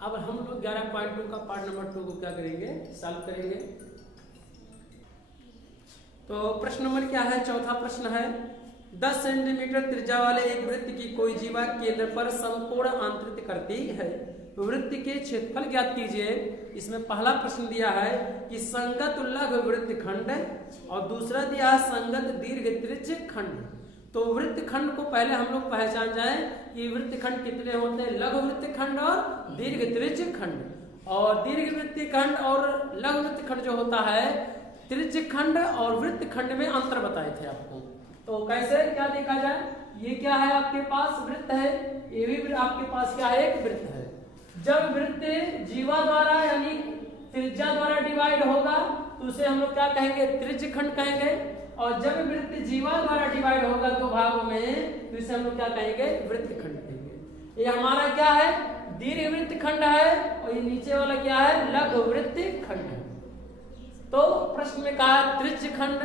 अब हम लोग 11.2 का पार्ट नंबर 2 को क्या करेंगे, सॉल्व करेंगे। तो प्रश्न नंबर क्या है, चौथा प्रश्न है 10 सेंटीमीटर त्रिज्या वाले एक वृत्त की कोई जीवा केंद्र पर समकोण आंतरित करती है, वृत्त के क्षेत्रफल ज्ञात कीजिए। इसमें पहला प्रश्न दिया है कि संगत लघु वृत्त खंड और दूसरा दिया है संगत दीर्घ त्रिज्य खंड। तो वृत्त खंड को पहले हम लोग पहचान जाए कि वृत्त खंड कितने होते हैं, लघु वृत्त खंड और दीर्घ त्रिज्य खंड। और दीर्घ वृत्त खंड और लघु वृत्त खंड जो होता है, त्रिज्य खंड और वृत्त खंड में अंतर बताए थे आपको। तो कैसे क्या देखा जाए, ये क्या है आपके पास वृत्त है, ये भी आपके पास क्या है, एक वृत्त है। जब वृत्त जीवा द्वारा यानी त्रिज्या द्वारा डिवाइड होगा तो उसे हम लोग क्या कहेंगे, त्रिज्य खंड कहेंगे। और जब वृत्त जीवा द्वारा डिवाइड होगा दो भागों में तो इसे हम लोग क्या कहेंगे, वृत्त खंड कहेंगे। ये हमारा क्या है, दीर्घ वृत्त खंड है और ये नीचे वाला क्या है, लघु वृत्त खंड है। तो प्रश्न में कहा त्रिज्य खंड,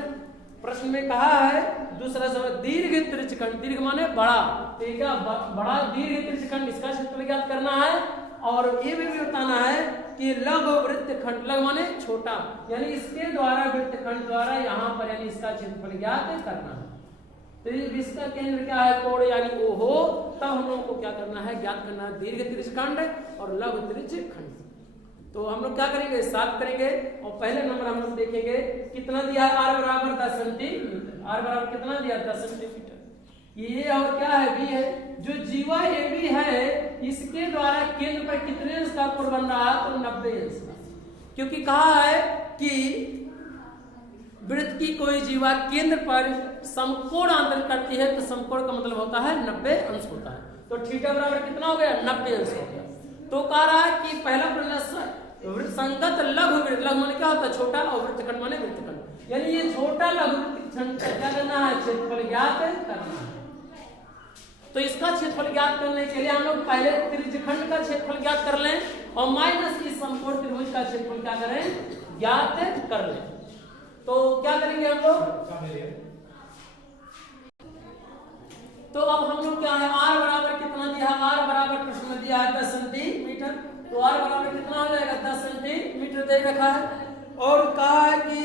प्रश्न में कहा है दूसरा सवाल दीर्घ त्रिज्य खंड, दीर्घ माने बड़ा, तो क्या बड़ा दीर्घ त्रिज्य खंड, इसका क्षेत्रफल ज्ञात करना है। और ये भी बताना है कि लघु वृत्त खंड, लघु माने छोटा, यानी इसके द्वारा वृत्त खंड द्वारा यहाँ पर यानी इसका क्षेत्रफल ज्ञात करना है। तो इसका केंद्र क्या है, कोण यानी ओ हो, तब हम लोगों को क्या करना है, ज्ञात करना है दीर्घ त्रिज्य खंड और लघु त्रिज्य खंड। तो हम लोग क्या करेंगे, साफ करेंगे। और पहले नंबर हम लोग देखेंगे कितना दिया है, r बराबर 10 सेंटीमीटर, r बराबर कितना दिया 10 सेंटीमीटर, ये और क्या है बी है। जो जीवा ए बी है इसके द्वारा केंद्र पर कितने अंश का कोण बन रहा है, तो 90 अंश का। क्योंकि कहा है कि वृत्त की कोई जीवा केंद्र पर समकोण अंतरित करती है, तो समकोण का मतलब होता है 90 अंश होता है। तो थीटा बराबर कितना हो गया, 90 अंश हो गया। तो कह रहा है कि पहला प्रश्न संगत लघु वृत्त, लघु माने क्या होता है, छोटा, और वृत्त खंड माने वृत्त खंड, यानी ये छोटा लघु वृत्त खंड का क्या करना है, क्षेत्रफल ज्ञात करना है। तो इसका क्षेत्रफल ज्ञात करने के लिए हम लोग पहले त्रिज्य खंड का क्षेत्रफल ज्ञात कर लें और माइनस इस समकोण त्रिभुज का क्षेत्रफल क्या करें, ज्ञात कर लें। तो क्या करेंगे हम लोग, तो अब हम लोग क्या है, r बराबर कितना दिया है, r बराबर प्रश्न में दिया है 10 सेंटीमीटर, तो r बराबर कितना हो जाएगा, 10 सेंटीमीटर दे रखा है। और कहा है कि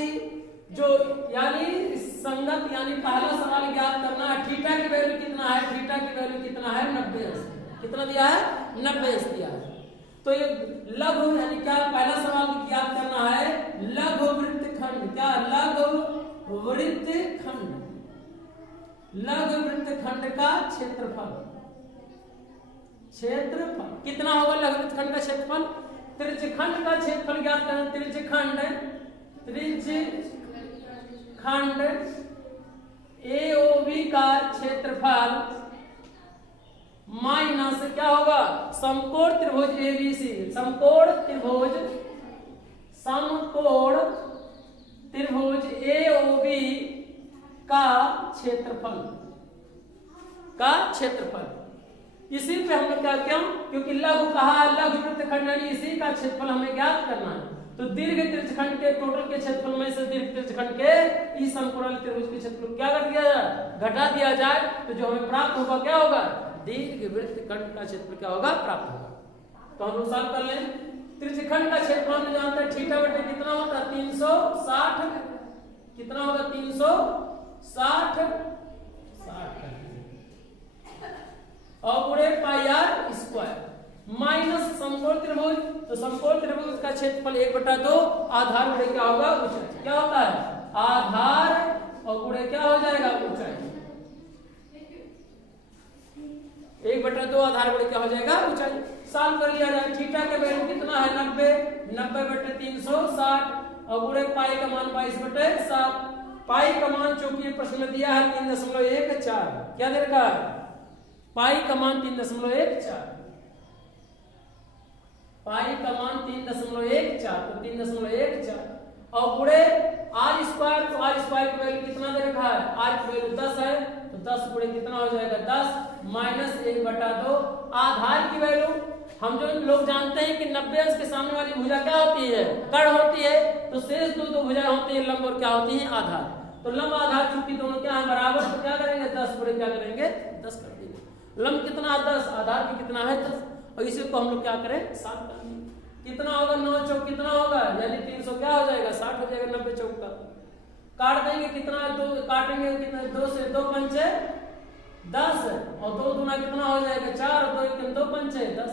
जो यानी संगत यानी पहला सवाल ज्ञात करना है, थीटा की वैल्यू कितना है, थीटा की वैल्यू कितना है, 90 अंश, कितना दिया है, 90 अंश दिया है। तो ये लघु यानी क्या, पहला सवाल ज्ञात करना है लघु वृत्त खंड, क्या लघु वृत्त खंड, लघु वृत्त खंड का क्षेत्रफल, क्षेत्रफल कितना होगा लघु वृत्त खंड का क्षेत्रफल, त्रिज्य खंड का क्षेत्रफल ज्ञात करना, त्रिज्य खंड, त्रिज्य खंड AOB का क्षेत्रफल माइनस क्या होगा, समकोण त्रिभुज ABC, समकोण त्रिभुज, समकोण त्रिभुज AOB का क्षेत्रफल, का क्षेत्रफल। इसी पे हम लोग क्या, क्यों, क्योंकि लघु कहा, लघु वृत्त खंड यानी इसी का क्षेत्रफल हमें ज्ञात करना है। तो दीर्घ त्रिज्य खंड के टोटल के क्षेत्रफल में से दीर्घ त्रिज्य खंड के इस समकोण त्रिभुज के क्षेत्रफल क्या कर दिया जाए, घटा दिया जाए, तो जो हमें प्राप्त होगा क्या होगा, दीर्घ वृत्त खंड का क्षेत्रफल क्या होगा, प्राप्त होगा। तो हम लोग सॉल्व कर लें। त्रिज्य खंड का क्षेत्रफल में जानते हैं थीटा बटे कितना होता है, 360, कितना होगा 360 और पूरे पाई आर स्क्वायर माइनस समकोण त्रिभुज, तो समकोण त्रिभुज का क्षेत्रफल 1/2 आधार गुणे क्या होगा, ऊंचाई, क्या होता है आधार और गुणे क्या हो जाएगा, ऊंचाई, 1/2 आधार गुणे क्या हो जाएगा, ऊंचाई। सॉल्व कर लिया जाए, थीटा का वैल्यू कितना है 90/360 और गुणे पाई का मान 22/7। पाई का मान चूंकि प्रश्न में दिया है 3.14, क्या दे रखा है, पाई का मान 3.14, पाई का मान 3.14, तो 3.14 और गुणे आर स्क्वायर, तो आर स्क्वायर की वैल्यू कितना दे रखा है, आर की वैल्यू 10 है, तो 10 गुणे कितना हो जाएगा 10 माइनस 1/2 आधार की वैल्यू। हम जो लोग जानते हैं कि 90 अंश के सामने वाली भुजा क्या होती है, कर्ण होती है, तो शेष दो भुजाएं होती है लंब और क्या होती है आधार। तो लंब आधार चूंकि दोनों क्या है बराबर, तो क्या करेंगे 10 गुणे क्या करेंगे 10 कर देंगे। लंब कितना 10, आधार भी कितना है 10। और इसी को हम लोग क्या करें 7 कर लें। कितना होगा 9 चौक कितना होगा, यानी 300 क्या हो जाएगा 60 हो जाएगा 90 चौक का। काट देंगे कितना, 2 काटेंगे कितना, 2 से 2 पंचे 10 और 2 दूना कितना हो जाएगा 4 और 2 एकम 2 पंचे 10।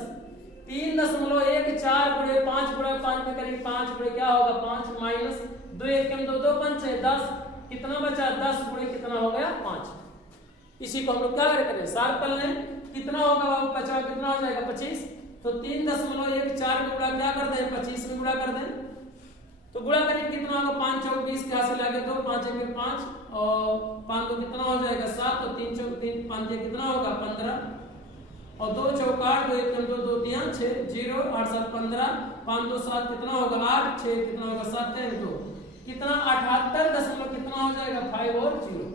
3.14 गुणे 5 गुणा 5 में करेंगे 5 गुणे क्या होगा 5 माइनस 2 एकम 2 2 पंचे 10, कितना बचा 10 गुणे कितना हो गया 5। इसी को हम लोग क्या करें साफ कर लें, कितना होगा बाबू 50 कितना हो जाएगा 25, तो 3.14 में गुणा क्या कर दें 25 में गुणा कर दें, तो गुणा करेंगे कितना होगा 5 चौक 20 के हाथ से लाके 2 5 एक 5 और 5 2 कितना हो जाएगा 7 और 3 चौक 3 5 कितना होगा 15 और 2 चौक 8 2 1 2 2 3 6 0 8 7 15 5 2 7 कितना होगा 8 6 कितना होगा 7 3 2 कितना 78 दशमलव कितना हो जाएगा 5 और 0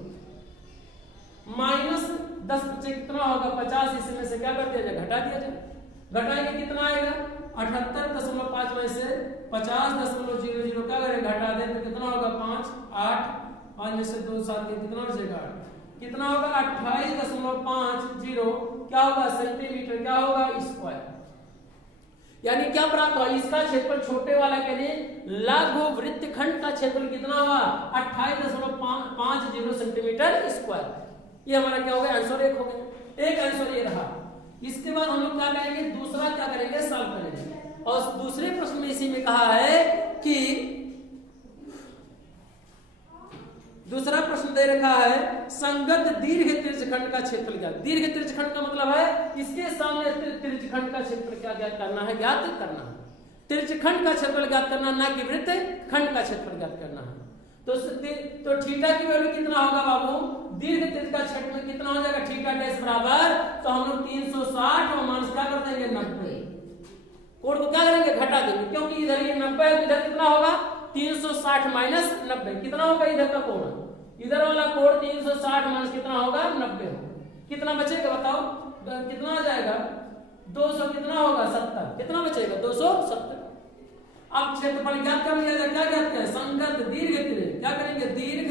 माइनस 10 बचे कितना होगा 50, इसमें से क्या कर दिया जाए घटा दिया जाए, घटाएंगे कितना आएगा 78.5 में से 50.00 क्या करें घटा दें तो कितना होगा 5 8 5 में से 2 7 कितना बचेगा 8 कितना होगा 28.50 क्या होगा सेंटीमीटर क्या होगा स्क्वायर। यानी क्या प्राप्त हुआ, इसका क्षेत्रफल छोटे वाला के लिए लघु वृत्तखंड का क्षेत्रफल कितना हुआ 28.50 सेंटीमीटर स्क्वायर। ये हमारा क्या हो गया आंसर 1 हो गया, एक आंसर ये रहा। इसके बाद हम लोग क्या करेंगे दूसरा क्या करेंगे सॉल्व करेंगे, और दूसरे प्रश्न में इसी में कहा है कि दूसरा प्रश्न दे रखा है संगत दीर्घ त्रिज्यखंड का क्षेत्रफल ज्ञात। दीर्घ त्रिज्यखंड का मतलब है इसके सामने त्रिज्यखंड का क्षेत्रफल क्या ज्ञात करना है, ज्ञात करना है। त्रिज्यखंड का क्षेत्रफल ज्ञात करना, ना कि वृत्तखंड का क्षेत्रफल ज्ञात करना है। तो थीटा की वैल्यू कितना होगा बाबू, दीर्घ त्रिज्य का क्षेत्रफल कितना हो जाएगा थीटा डैश बराबर, तो हम लोग 360 और माइनस क्या कर देंगे 90, कोण को क्या करेंगे घटा देंगे, क्योंकि इधर ये 90 है, इधर कितना होगा 360 माइनस 90 कितना होगा इधर का कोण, इधर वाला कोण 360 माइनस कितना होगा 90 होगा, कितना बचेगा बताओ कितना आ जाएगा 200 कितना होगा 70, कितना बचेगा 270। अब क्षेत्रफल ज्ञात कर लिया जाए, क्या ज्ञात करें संगत दीर्घ त्रिज्य, क्या करेंगे दीर्घ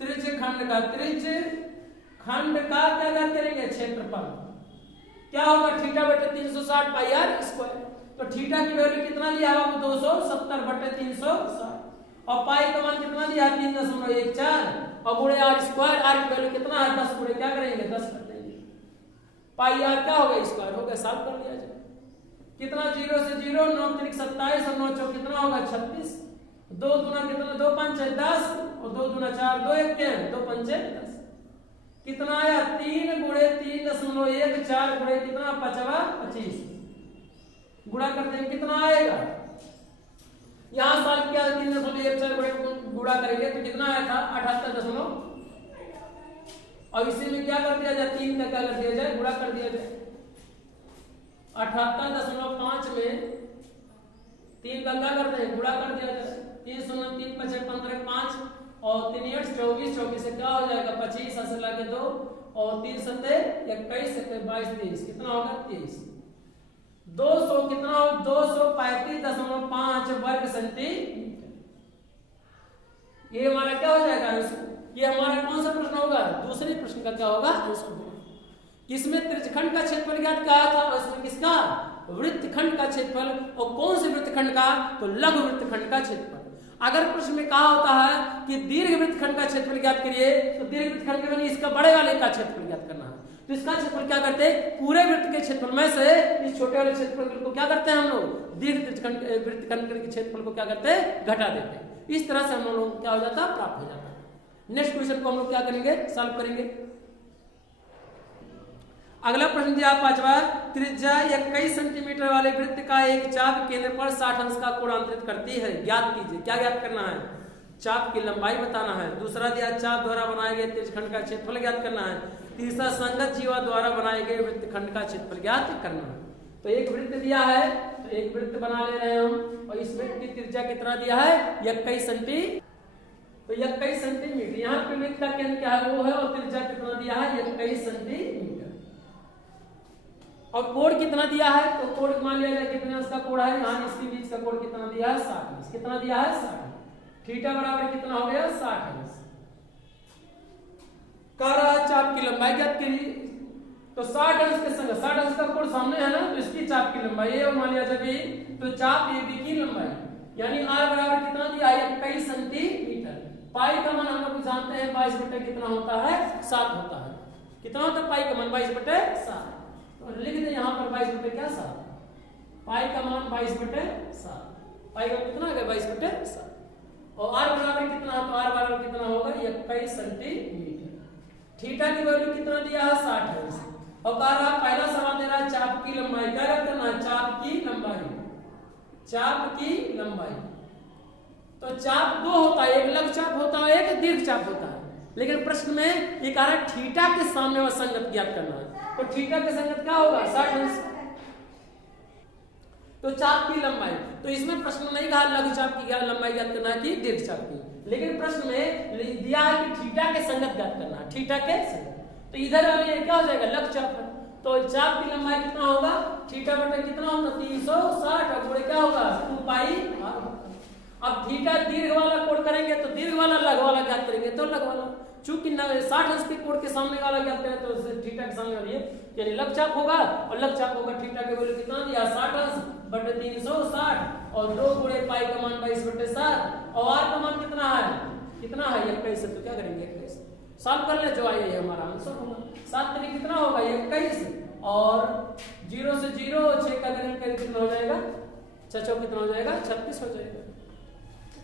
त्रिज्य खंड का क्या ज्ञात करेंगे क्षेत्रफल, क्या होगा थीटा बटे 360 पाई आर स्क्वायर। तो थीटा की वैल्यू कितना लिया बाबू 270 बटे 360 और पाई का मान कितना दिया 3.14 और गुणे आर स्क्वायर, आर की वैल्यू कितना है 10 गुणे क्या करेंगे 10 कर देंगे, पाई आर क्या होगा स्क्वायर हो गया, सॉल्व कर लिया जाए। कितना 0 से 0 9 3 27 और 9 चौक कितना होगा 36, 2 दूना कितना 2 5 10 और 2 दूना 4 2 1 2 5 10 कितना आया 3 गुणे 3.14 गुणे कितना 25 गुणा कर देंगे कितना आएगा, यहां सॉल्व किया 3.14 गुणे गुणा करेंगे तो कितना आया था 78 और इसी में क्या कर दिया जाए 3 का क्या कर दिया जाए गुणा कर दिया जाए 78.5 में 3 का क्या करते हैं गुणा कर दिया जाए 3 0 3 5 15 5 और 3 8 24 24 से क्या हो जाएगा 25 असर लाके 2 और 3 7 21 22 23 कितना होगा 23 200 कितना हो 235.5 वर्ग सेंटीमीटर। ये हमारा क्या हो जाएगा आंसर, ये हमारा कौन सा प्रश्न होगा दूसरे प्रश्न का क्या होगा आंसर होगा। किसमें त्रिज्यखंड का क्षेत्रफल ज्ञात कहा था और इसमें किसका वृत्तखंड का क्षेत्रफल, और कौन से वृत्तखंड का तो लघु वृत्तखंड का क्षेत्रफल। अगर प्रश्न में कहा होता है कि दीर्घ वृत्तखंड का क्षेत्रफल ज्ञात करिए तो दीर्घ वृत्तखंड के माने इसका बड़े वाले का क्षेत्रफल ज्ञात करना है, तो इसका क्षेत्रफल क्या करते हैं पूरे वृत्त के क्षेत्रफल में से इस छोटे वाले क्षेत्रफल को क्या करते हैं हम लोग दीर्घ वृत्तखंड के क्षेत्रफल को क्या करते हैं घटा देते हैं। इस तरह से हम लोग क्या हो जाता है प्राप्त हो जाता है। नेक्स्ट क्वेश्चन को हम लोग क्या करेंगे सॉल्व करेंगे। अगला प्रश्न दिया 5वां, त्रिज्या 21 सेंटीमीटर वाले वृत्त का एक चाप केंद्र पर 60 अंश का कोण अंतरित करती है, ज्ञात कीजिए। क्या ज्ञात करना है चाप की लंबाई बताना है। दूसरा दिया चाप द्वारा बनाए गए त्रिज्यखंड का क्षेत्रफल ज्ञात करना है। तीसरा संगत जीवा द्वारा बनाए गए वृत्तखंड का क्षेत्रफल ज्ञात करना है। तो एक वृत्त दिया है तो एक वृत्त बना ले रहे हैं हम और इस वृत्त की त्रिज्या कितना दिया है 21 सेंटीमीटर, तो 21 सेंटीमीटर यहाँ पे वृत्त का केंद्र क्या है वो है और त्रिज्या कितना दिया है 21 सेंटीमीटर और कोण कितना दिया है तो कोण मान लिया जाए कितना इसका कोण है यहाँ इसके बीच का कोण कितना दिया है 60, कितना दिया है 60, थीटा बराबर कितना हो गया 60 अंश। कह रहा है चाप की लंबाई ज्ञात करिए। तो 60 अंश के संगत, 60 अंश का कोण सामने है ना, तो इसकी चाप की लंबाई ए और मान लिया जब ए, तो चाप AB की लंबाई यानी r बराबर कितना दिया है 21 सेंटीमीटर। पाई का मान हम लोग जानते हैं 22 बटे कितना होता है 7 होता है। कितना होता है पाई का मान 22 बटे 7, तो लिख दे यहाँ पर 22 बटे क्या 7, पाई का मान 22 बटे 7, पाई का कितना आ गया 22 बटे 7 और r बराबर कितना है, तो r बराबर कितना होगा 21 सेंटीमीटर। थीटा की वैल्यू कितना दिया है 60 अंश और कह रहा पहला सवाल दे रहा है चाप की लंबाई, क्या करना है चाप की लंबाई, चाप की लंबाई। तो चाप दो होता है, एक लघु चाप होता है एक दीर्घ चाप होता है, लेकिन प्रश्न में ये कह रहा है थीटा के सामने वह संगत ज्ञात करना है, तो थीटा के संगत क्या होगा 60 अंश। तो चाप की लंबाई, तो इसमें प्रश्न नहीं कहा लघु चाप की लंबाई ज्ञात करना है कि दीर्घ चाप की, लेकिन प्रश्न में दिया है कि थीटा के संगत ज्ञात करना है, थीटा के संगत। तो इधर वाले क्या हो जाएगा लघु चाप है, तो चाप की लंबाई कितना होगा थीटा बटे कितना होगा 360 और कोण क्या होगा 2 पाई r। अब थीटा दीर्घ वाला कोण करेंगे तो दीर्घ वाला लघु वाला ज्ञात करेंगे तो लघु वाला, चूंकि 60 अंश के कोण के सामने वाला ज्ञात करें तो थीटा के सामने वाली यानी लघु चाप होगा और लघु चाप होगा, थीटा के वैल्यू कितना दिया 60 अंश बटे 360 और 2 गुणे पाई का मान 22 बटे 7 और r का मान कितना है 21, तो क्या करेंगे 21 सॉल्व कर ले, जो आए ये हमारा आंसर होगा। 7 3 कितना होगा 21 और 0 से 0 6 का गुणन करें कितना हो जाएगा 6 चौक कितना हो जाएगा 36 हो जाएगा।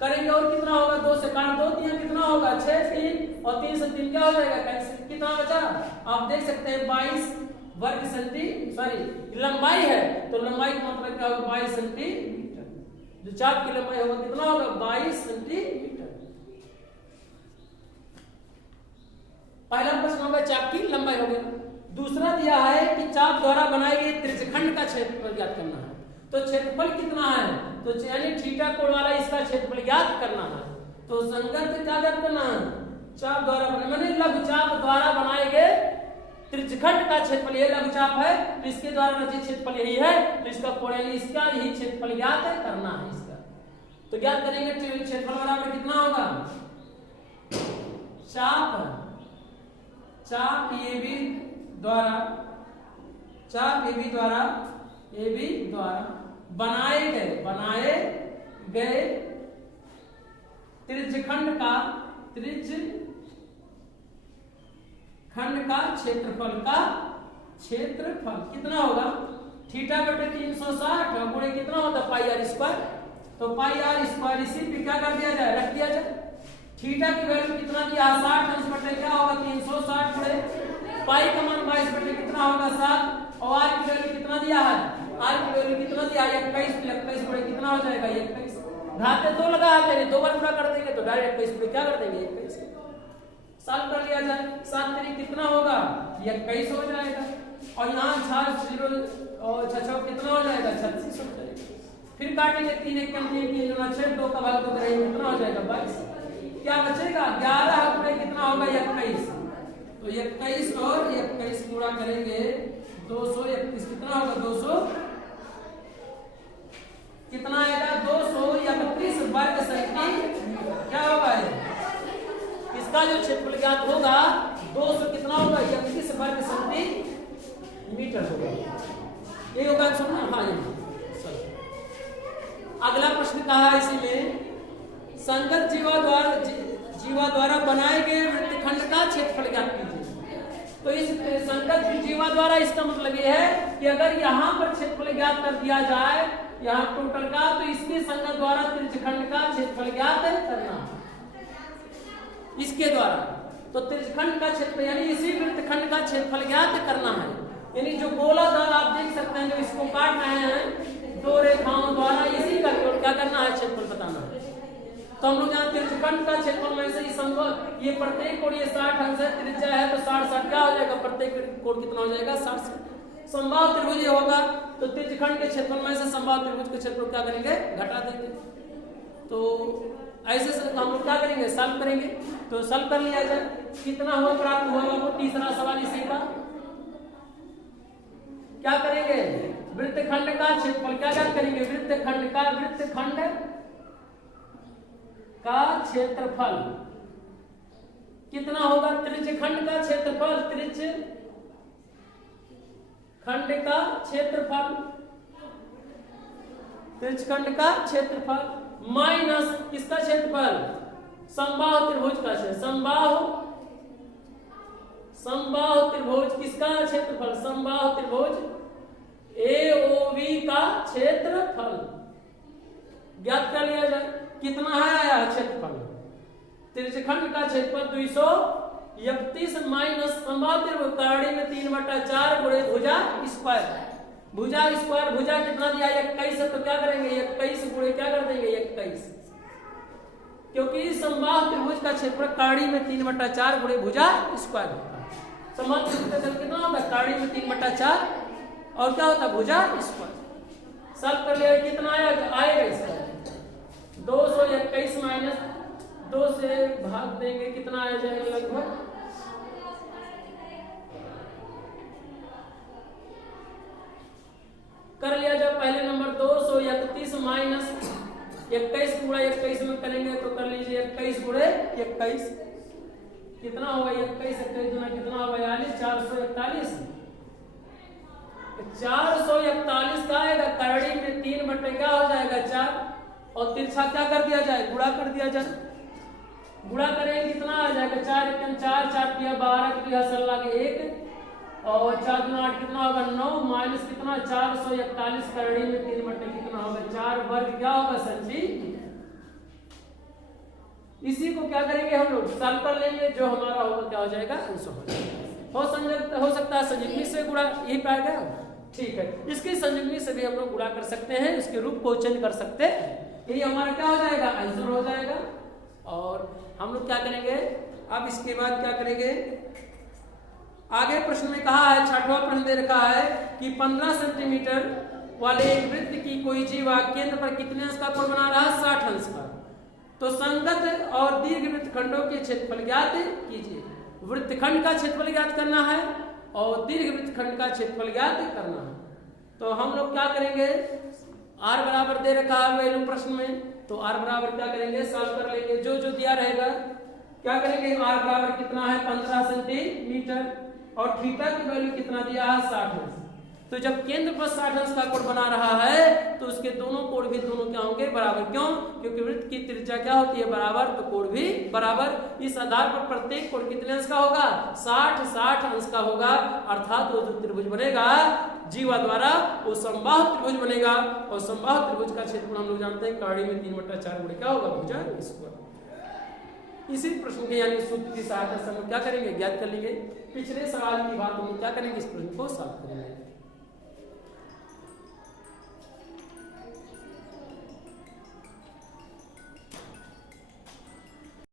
करेंगे और कितना होगा 2 से काट 2 3 कितना होगा 6 3 और 3 से 3 क्या हो जाएगा कैंसिल, कितना बचा आप देख सकते हैं 22 वर्ग सेंटीमीटर लंबाई है, तो लंबाई का मतलब क्या होगा 22 सेंटीमीटर, जो चाप की लंबाई होगा कितना होगा 22 सेंटीमीटर। पहला प्रश्न होगा चाप की लंबाई हो गया। दूसरा दिया है कि चाप द्वारा बनाए गए त्रिज्यखंड का क्षेत्रफल ज्ञात करना है, तो क्षेत्रफल कितना है, तो यानी थीटा कोण वाला इसका क्षेत्रफल ज्ञात करना है, तो संगत क्या ज्ञात करना है चाप द्वारा माने लघु चाप द्वारा बनाए गए त्रिज्यखंड का क्षेत्रफल, ये लघु चाप है तो इसके द्वारा रचित क्षेत्रफल यही है, तो इसका कोण यानी इसका ही क्षेत्रफल ज्ञात करना है इसका, तो ज्ञात करेंगे क्षेत्रफल बराबर कितना होगा चाप AB द्वारा बनाए गए त्रिज्यखंड का क्षेत्रफल कितना होगा थीटा बटे 360 और गुणे कितना होता पाई r स्क्वायर, तो पाई r स्क्वायर इसी पे क्या कर दिया जाए रख दिया जाए। थीटा की वैल्यू कितना दिया 60 अंश बटे क्या होगा 360 गुणे पाई का मान 22 बटे कितना होगा 7 और r की वैल्यू कितना दिया है r की वैल्यू कितना दिया 21 गुणे कितना हो जाएगा 21, घाते 2 लगा देंगे 2 बार पूरा कर देंगे तो डायरेक्ट 21 गुणे क्या कर देंगे 21, सॉल्व कर लिया जाए 7 3 कितना होगा 21 हो जाएगा और यहाँ 6 0 और 6 कितना हो जाएगा 36 हो जाएगा। फिर काटेंगे 3 1 3 3 6 2 का भाग 2 करेंगे कितना हो जाएगा 22, क्या बचेगा 11 गुणे कितना होगा 21, तो 21 और 21 गुणा करेंगे 231 कितना होगा 200 कितना आएगा 231 वर्ग सेंटीमीटर, क्या होगा इसका जो क्षेत्रफल ज्ञात होगा 200 कितना होगा 31 वर्ग सेंटीमीटर होगा, ये होगा आंसर ना। हाँ अगला प्रश्न कहा है इसी में संगत जीवा द्वारा बनाए गए वृत्तखंड का क्षेत्रफल ज्ञात कीजिए। तो इस संगत जीवा द्वारा इसका मतलब ये है कि अगर यहाँ पर क्षेत्रफल ज्ञात कर दिया जाए यहाँ टोटल का, तो इसके संगत द्वारा त्रिज्यखंड का क्षेत्रफल ज्ञात करना इसके द्वारा, तो त्रिज्यखंड का क्षेत्रफल यानी इसी वृत्तखंड का क्षेत्रफल ज्ञात करना है, यानी जो गोलाकार आप देख सकते हैं जो इसको काट रहे हैं 2 रेखाओं द्वारा इसी का क्या करना है क्षेत्रफल बताना है। तो हम लोग यहाँ त्रिज्यखंड का क्षेत्रफल में से संभव ये प्रत्येक कोण ये 60 अंश है, त्रिज्या है तो 60 क्या हो जाएगा प्रत्येक कोण कितना हो जाएगा 60 संभाव त्रिभुज होगा, तो त्रिज्यखंड के क्षेत्रफल में से संभाव त्रिभुज के क्षेत्रफल क्या करेंगे घटा देंगे, तो ऐसे हम लोग क्या करेंगे सॉल्व करेंगे, तो सॉल्व कर लिया जाए कितना हुआ प्राप्त हुआ आपको। तीसरा सवाल इसी का क्या करेंगे वृत्तखंड का क्षेत्रफल क्या ज्ञात करेंगे वृत्तखंड का क्षेत्रफल कितना होगा त्रिज्यखंड का क्षेत्रफल खंड का क्षेत्रफल, त्रिज्यखंड का क्षेत्रफल माइनस किसका क्षेत्रफल, समबाहु त्रिभुज का क्षेत्रफल, समबाहु त्रिभुज किसका क्षेत्रफल, समबाहु त्रिभुज AOB का क्षेत्रफल ज्ञात कर लिया जाए। कितना है आया क्षेत्रफल, त्रिज्यखंड का क्षेत्रफल 231 माइनस समबाहु त्रिभुज कड़ी में 3/4 गुणे भुजा स्क्वायर, भुजा स्क्वायर, भुजा कितना दिया 21 है, तो क्या करेंगे 21 गुणे क्या कर देंगे 21, क्योंकि समबाहु त्रिभुज का क्षेत्रफल कड़ी में 3/4 गुणे भुजा स्क्वायर होता है। समबाहु त्रिभुज का क्षेत्रफल कितना होता है, कड़ी में 3/4 और क्या होता है भुजा स्क्वायर। सब कर लिया, कितना आएगा इसका 221 माइनस 2 से भाग देंगे, कितना आ जाएगा लगभग कर लिया जाए। पहले नंबर 231 माइनस 21 गुणा 21 में करेंगे तो कर लीजिए 21 गुणे 21 कितना होगा 21 गुना कितना होगा 441, 441 का आएगा करड़ी में 3 बटे क्या हो जाएगा 4 और तिरछा क्या कर दिया जाए गुणा कर दिया जाए, गुणा करेंगे कितना आ जाएगा 4 एकम 4, 4 तिया 12 की हसल लागे 1 और 4 गुना 8 कितना होगा 9 माइनस कितना 441 करड़ी में 3 बटे कितना होगा 4 वर्ग क्या होगा संजी। इसी को क्या करेंगे हम लोग सॉल्व कर लेंगे, जो हमारा होगा क्या हो जाएगा आंसर हो जाएगा। हो सकता है संयुग्मी से गुणा, यही पाया गया ठीक है। इसकी संयुग्मी से भी हम लोग गुणा कर सकते हैं, इसके रूप को चेंज कर सकते हैं, यही हमारा क्या हो जाएगा आंसर हो जाएगा। और हम लोग क्या करेंगे अब इसके बाद क्या करेंगे, आगे प्रश्न में कहा है 6वां प्रश्न दे रखा है कि 15 सेंटीमीटर वाले एक वृत्त की कोई जीवा केंद्र पर कितने अंश का कोण बना रहा है 60 अंश का, तो संगत और दीर्घ वृत्तखंडों के क्षेत्रफल ज्ञात कीजिए। वृत्तखंड का क्षेत्रफल ज्ञात करना है और दीर्घ वृत्तखंड का क्षेत्रफल ज्ञात करना है। तो हम लोग क्या करेंगे, r बराबर दे रखा है वैल्यू प्रश्न में, तो r बराबर क्या करेंगे सॉल्व कर लेंगे, जो जो दिया रहेगा क्या करेंगे। r बराबर कितना है 15 सेंटीमीटर और थीटा की वैल्यू कितना दिया है 60 अंश। तो जब केंद्र पर 60 अंश का कोण बना रहा है तो उसके दोनों कोण भी दोनों क्या होंगे बराबर, क्यों क्योंकि वृत्त की त्रिज्या क्या होती है बराबर, तो कोण भी बराबर। इस आधार पर प्रत्येक कोण कितने अंश का होगा 60 अंश का होगा, अर्थात वो जो त्रिभुज बनेगा जीवा द्वारा वो समबाहु त्रिभुज बनेगा। और समबाहु त्रिभुज का क्षेत्रफल हम लोग जानते हैं कड़ी में 3/4 गुणे क्या होगा भुजा स्क्वायर। इसी प्रश्न के यानी सूत्र की सहायता से हम क्या करेंगे ज्ञात कर लेंगे। पिछले सवाल की बात हम क्या करेंगे, इस प्रश्न को सॉल्व करेंगे।